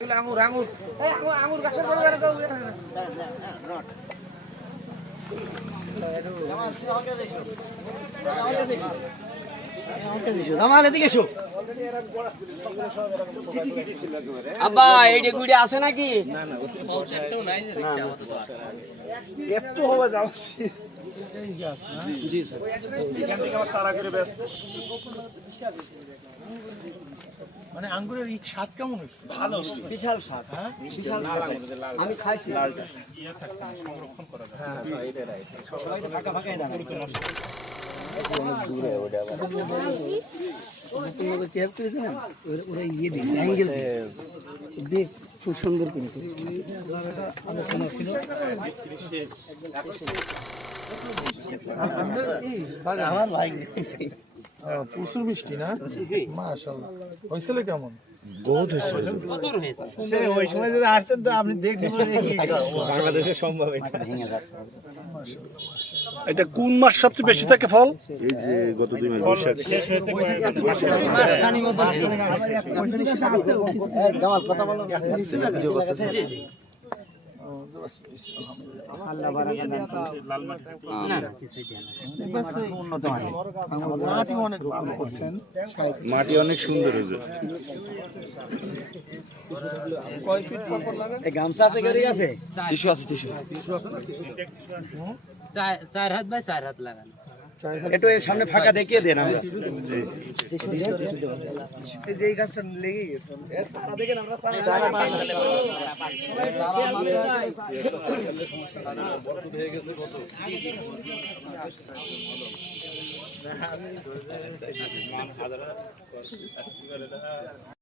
আঙুর আঙুর এই আঙুর গাছের বড় জায়গা তো আব্বা এইডে গুড়ি আছে নাকি? না না ফল একটাও নাই যে দেখছি আপাতত একটু হবে যাও এই গাছ না জি স্যার এখান থেকে আবার সারা করে বেশ মানে আঙ্গুরের এই স্বাদ কেমন হইছে? ভালো বিশাল স্বাদ। হ্যাঁ বিশাল স্বাদ। আমি খাইছি লালটা ইয়া থাকছে সংরক্ষণ করা যায় হ্যাঁ এইটা রাইট সবাই ফাঁকা ফাঁকাই দাঁড়ায়। দূরে ওটা আবার ওরা ইয়ে দিয়েছে অ্যাঙ্গেল দেখ খুব সুন্দর করেছে আলোচনা ছিল আমার লাইক প্রচুর মিষ্টি না মাশাআল্লাহ হইছিল কেমন বহুত হইছিল প্রচুর হয়েছে। সে ওই সময় যদি আসতেন তো আপনি দেখবেন বাংলাদেশে সম্ভব এটা ভেঙে যাচ্ছে এটা কোন মাস সবচেয়ে বেশি থাকে ফল? এই যে গত 2 মাস বৈশাখ মাসখানি মতো জামাল কথা বলো ভিডিও করতেছে আল্লাহ বারাকা দান না না কিছুই দেয় না। উন্নত মানের মাটি অনেক ভালো করছেন মাটি অনেক সুন্দর হয়েছে কয় ফিট পর লাগান এই গামছা আছে কেউ আছে টিস্যু আছে টিস্যু। 4 হাত বাই 4 হাত লাগানো। একটু এর সামনে ফাঁকা দেখিয়ে দেন আমরা এই যে এই গাছটা লেগে গেছে